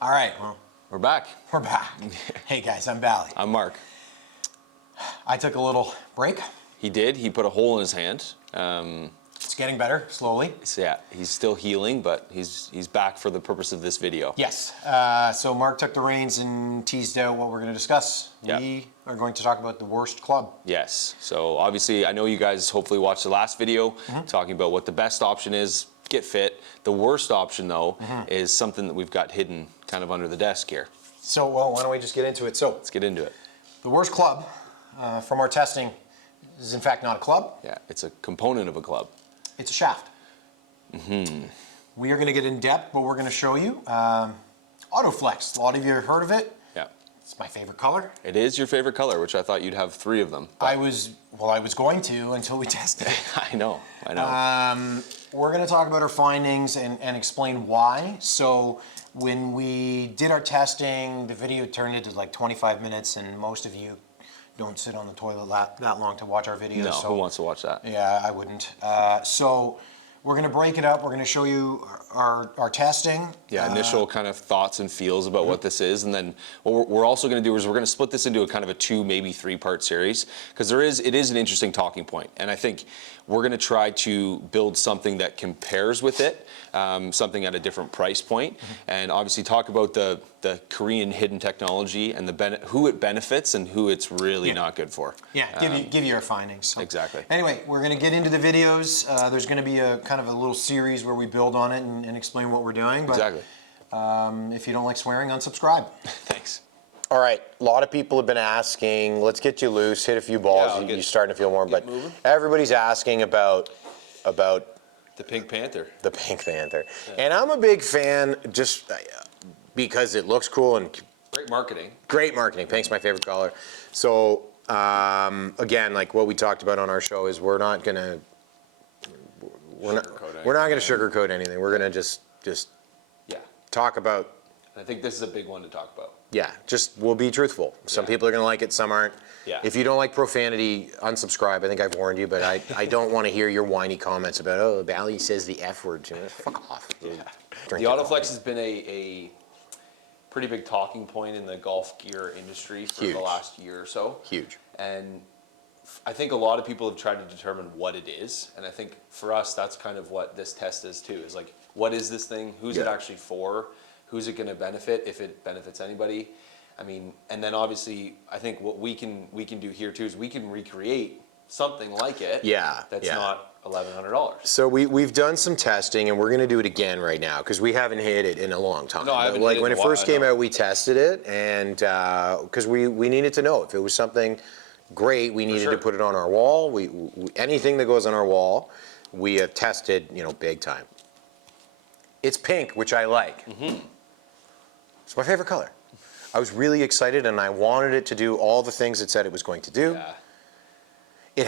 All right, well, We're back. we're back. Hey guys, I'm Bally. I'm Mark. I took a little break. He did. He put a hole in his hand. It's getting better, slowly. So yeah, he's still healing, but he's back for the purpose of this video. Yes, so Mark took the reins and teased out what we're going to discuss. Yeah. We are going to talk about the worst club. Yes. So obviously, I know you guys hopefully watched the last video talking about what the best option is, get fit. The worst option, though, is something that we've got hidden kind of under the desk here. So, well, why don't we just get into it? So, Let's get into it. the worst club from our testing is in fact not a club, Yeah, it's a component of a club. it's a shaft. We are going to get in depth, but we're going to show you Autoflex. A lot of you have heard of it. Yeah. It's my favorite color. It is your favorite color, which I thought you'd have 3 of them. I was going to until we tested it. I know. We're going to talk about our findings and explain why. So when we did our testing, the video turned into like 25 minutes, and most of you don't sit on the toilet that long to watch our videos. No, so, who wants to watch that? Yeah, I wouldn't. So we're going to break it up. We're going to show you our testing. Yeah, initial kind of thoughts and feels about what this is, and then what we're also going to do is we're going to split this into a kind of a 2, maybe 3-part series, because it is an interesting talking point, and I think we're going to try to build something that compares with it, something at a different price point, and obviously talk about the Korean hidden technology and who it benefits and who it's really not good for. Yeah, give you our findings. So, Exactly. Anyway, we're going to get into the videos. There's going to be a kind of a little series where we build on it and explain what we're doing. But, Exactly. if you don't like swearing, unsubscribe. Thanks. All right, a lot of people have been asking, let's get you loose, hit a few balls, Yeah, you're starting to feel warm, but moving. everybody's asking about The Pink Panther. the Pink Panther. And I'm a big fan just because it looks cool and Great marketing. great marketing. Pink's my favorite color. So again, like what we talked about on our show is we're not gonna sugarcoat anything. We're gonna just Yeah. talk about. I think this is a big one to talk about. Yeah, just we'll be truthful. Some Yeah. people are gonna like it, some aren't. Yeah. If you don't like profanity, unsubscribe. I think I've warned you, but I don't want to hear your whiny comments about, oh, Bally says the F word. You know, fuck off. The Drink your Autoflex coffee. has been a pretty big talking point in the golf gear industry for Huge. the last year or so. Huge. And I think a lot of people have tried to determine what it is. And I think for us, that's kind of what this test is too, is like, what is this thing? Who's it Yeah. actually for? Who's it going to benefit, if it benefits anybody? I mean, and then obviously, I think what we can do here too is we can recreate something like it. Yeah, That's yeah. not $1,100. So we've done some testing, and we're going to do it again right now because we haven't hit it in a long time. No, I haven't like hit it when in it a while, first I came know. out, we tested it, and because we needed to know if it was something great, we needed sure. to put it on our wall. We anything that goes on our wall, we have tested, big time. It's pink, which I like. It's my favorite color. I was really excited, and I wanted it to do all the things it said it was going to do. Yeah. It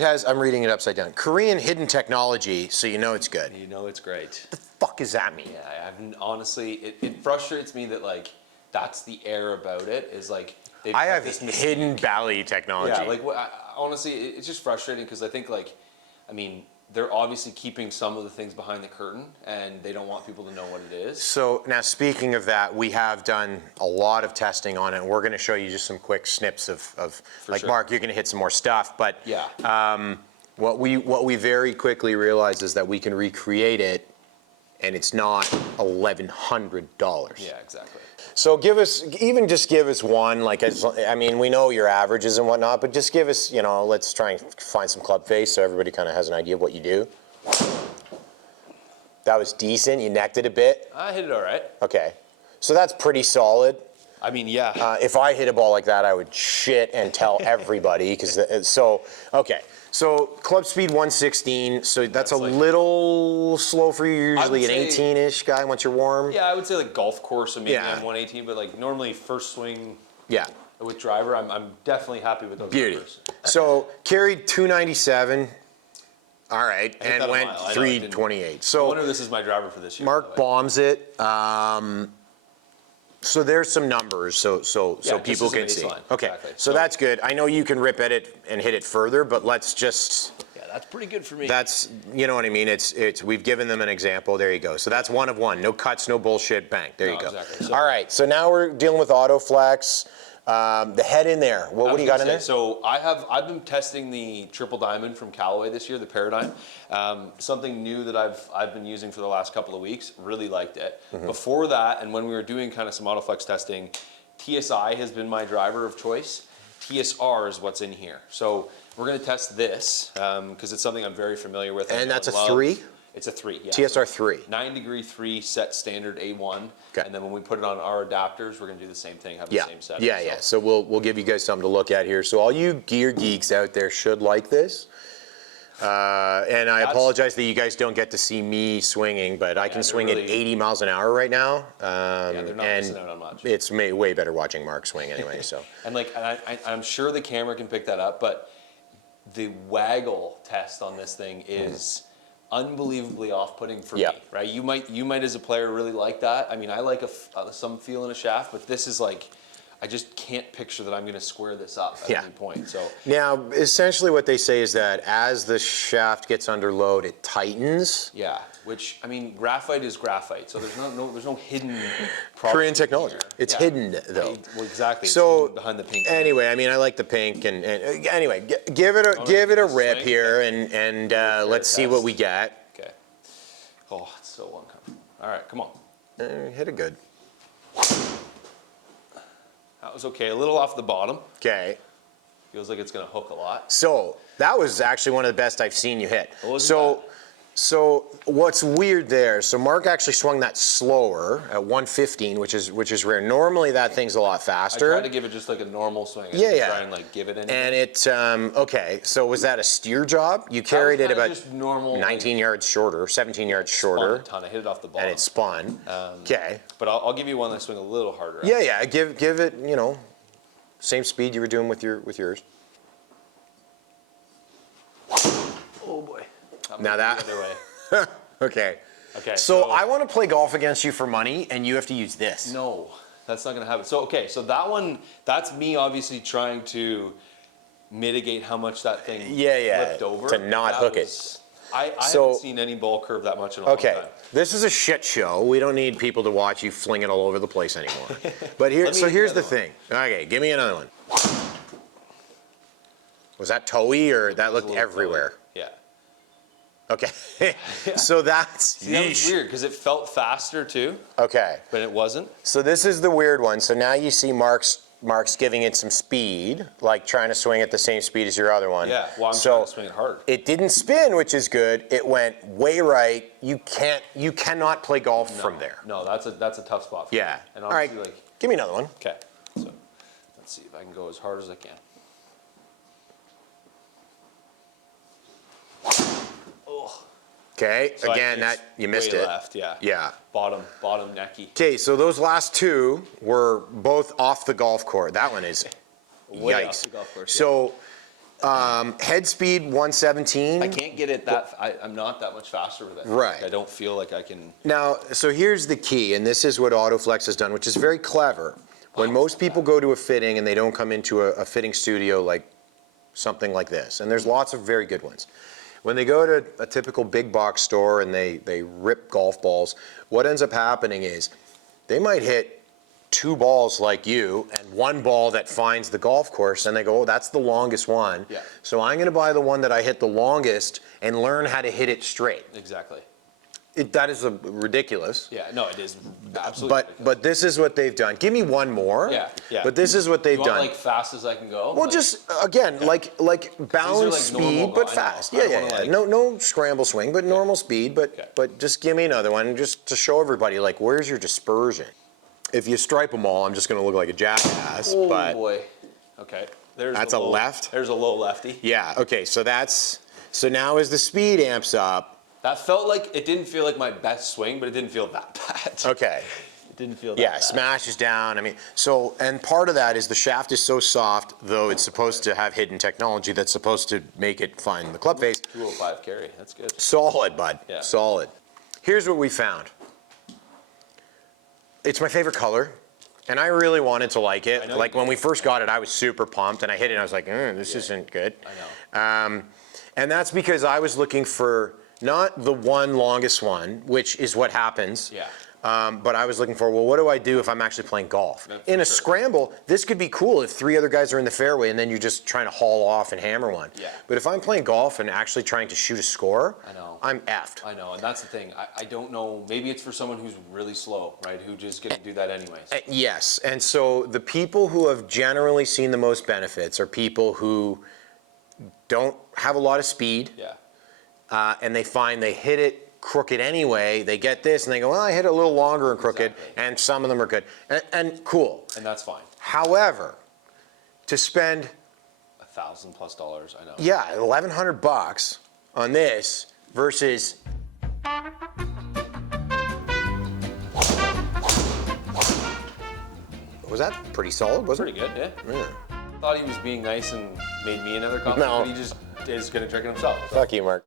has, I'm reading it upside down, Korean hidden technology, so you know it's good. You know it's great. The fuck does that mean? Yeah, I haven't, honestly, it frustrates me that like that's the air about it is like they've I got have this mystique. hidden Bally technology. Yeah, like honestly, it's just frustrating because I think they're obviously keeping some of the things behind the curtain and they don't want people to know what it is. So now speaking of that, we have done a lot of testing on it, and we're going to show you just some quick snips of like sure. Mark, you're going to hit some more stuff, but Yeah. what we very quickly realized is that we can recreate it, and it's not $1,100. Yeah, exactly. So give us one, like, we know your averages and whatnot, but just give us, let's try and find some club face so everybody kind of has an idea of what you do. That was decent, you necked it a bit. I hit it all right. Okay, so that's pretty solid. I mean, yeah. If I hit a ball like that, I would shit and tell everybody, okay. So club speed 116, so that's a like- little slow for you, usually an say- 18-ish guy once you're warm. Yeah, I would say like golf course, maybe Yeah. I'm 118, but like normally first swing Yeah. with driver, I'm definitely happy with those Beauty. numbers. So carried 297, all right, that and a went mile. I know, I 328. I So wonder if this is my driver for this year. Mark by the way. bombs it. So there's some numbers, so just people as a can see. baseline. Okay, Exactly. so that's good. I know you can rip at it and hit it further, but let's just. Yeah, that's pretty good for me. That's, you know what I mean? It's we've given them an example. There you go. So that's one of one. No cuts, no bullshit. Bang. There No, you go. exactly. So- All right. So now we're dealing with AutoFlex. The head in there. What do you got in there? So I've been testing the Triple Diamond from Callaway this year, the Paradigm. Something new that I've been using for the last couple of weeks. Really liked it. Before that, and when we were doing kind of some AutoFlex testing, TSI has been my driver of choice. TSR is what's in here. So we're going to test this because it's something I'm very familiar with. And that's a love. 3? It's a 3, yeah. TSR 3. 9° 3 set standard A1. Okay. And then when we put it on our adapters, we're going to do the same thing, have the Yeah. same setting. Yeah, yeah. So we'll give you guys something to look at here. So all you gear geeks out there should like this. And I apologize that you guys don't get to see me swinging, but I can they're swing at really- 80 miles an hour right now. Yeah, they're not and missing out on much. it's way better watching Mark swing anyway. So And I'm sure the camera can pick that up, but the waggle test on this thing is unbelievably off-putting for Yeah. me, right? You might as a player really like that. I mean, I like some feel in a shaft, but this is like, I just can't picture that I'm going to square this up at Yeah. any point. So now, essentially what they say is that as the shaft gets under load, it tightens. yeah, which I mean, graphite is graphite, so there's no hidden problem. Korean technology. It's hidden though. Well, exactly. It's So hidden behind the pink. anyway, I mean, I like the pink, and anyway, give it a rip swing? here, and let's see what we get. Okay. Oh, it's so uncomfortable. All right, come on. Hit it good. That was okay. A little off the bottom. Okay. Feels like it's going to hook a lot. So that was actually one of the best I've seen you hit. It wasn't So what's weird there? So Mark actually swung that slower at 115, which is rare. Normally that thing's a lot I faster. tried to give it just like a normal swing. I Yeah, didn't yeah. Try and like give it anything. And it okay. So was that a steer job? You carried it kinda about just normal, 19 yards shorter, 17 yards spun shorter, a ton. I hit it off the bottom. and it spun. Okay. But I'll give you one that swing a little harder. Yeah, yeah. Give it, same speed you were doing with yours. Oh boy. Now that- The other way. Okay. Okay. So I want to play golf against you for money, and you have to use this. No, that's not going to happen. So okay, so that one, that's me obviously trying to mitigate how much that thing flipped over. to not That hook it. was- I So- haven't seen any ball curve that much in a long Okay, time. this is a shit show. We don't need people to watch you fling it all over the place anymore. But Let me so hit here's the the other thing. Okay, give me another one. Was that toey or that looked A little everywhere? toey. Yeah. Okay, so that's See, that was yeesh. weird because it felt faster too, Okay, but it wasn't. so this is the weird one. So now you see Mark's giving it some speed, like trying to swing at the same speed as your other one. Yeah, well, I'm so trying to swing it hard. It didn't spin, which is good. It went way right. You cannot play golf from there. No, that's a tough spot for me. Yeah. And All right. obviously, like, Give me another one. okay, so let's see if I can go as hard as I can. Oh, Okay. so Again, it's that you missed way it. left, yeah. Yeah. Bottom necky. Okay, so those last two were both off the golf course. That one is Way off yikes. the golf course, So head speed 117. I can't get it that. I'm not that much faster with it. Right. I don't feel like I can. Now, so here's the key, and this is what AutoFlex has done, which is very clever. When most people go to a fitting and they don't come into a fitting studio like something like this, and there's lots of very good ones. When they go to a typical big box store and they rip golf balls, what ends up happening is they might hit 2 balls like you and 1 ball that finds the golf course, and they go, oh, that's the longest one. Yeah. So I'm gonna buy the one that I hit the longest and learn how to hit it straight. Exactly. That is ridiculous. Yeah. No, it is absolutely. But this is what they've done. Give me one more. Yeah, yeah. But this is what they've you want done. like fast as I can go. Well, Like, just again, like balance like normal speed, but I know. fast. I Yeah, don't yeah, wanna, yeah. like- No scramble swing, but normal speed. Okay. But just give me another one, just to show everybody, like, where's your dispersion? If you stripe them all, I'm just going to look like a jackass. Oh but boy. Okay. There's That's the a low, left? There's a low lefty. yeah, okay. So now as the speed amps up, That felt like it didn't feel like my best swing, but it didn't feel that bad. okay. It didn't feel that Yeah, bad. smashes down. I mean, so, and part of that is the shaft is so soft, though it's supposed to have hidden technology that's supposed to make it find the club face. 205 carry. That's good. Solid, bud. Yeah. Solid. Here's what we found. It's my favorite color, and I really wanted to like it. know Like you when we first got it, I was super pumped, and I hit it, and I was like, this isn't good. I And that's because I was looking for not the one longest one, which is what happens. Yeah. But I was looking for, well, what do I do if I'm actually playing golf? Yeah, for In a sure. scramble, this could be cool if 3 other guys are in the fairway and then you're just trying to haul off and hammer one. Yeah. But if I'm playing golf and actually trying to shoot a score, I know. I'm effed. I know, and that's the thing. I don't know. Maybe it's for someone who's really slow, right? Who just gonna do that anyways. Yes, and so the people who have generally seen the most benefits are people who don't have a lot of speed, Yeah. and they find they hit it crooked anyway. They get this and they go, well, I hit it a little longer and crooked, Exactly. and some of them are good. And cool. And that's fine. However, to spend, $1,000+ I know. yeah, $1,100 on this versus was that pretty solid, wasn't Pretty it? good, yeah. Thought he was being nice and made me another compliment, No. but he just is gonna drink it himself. Fuck you, Mark.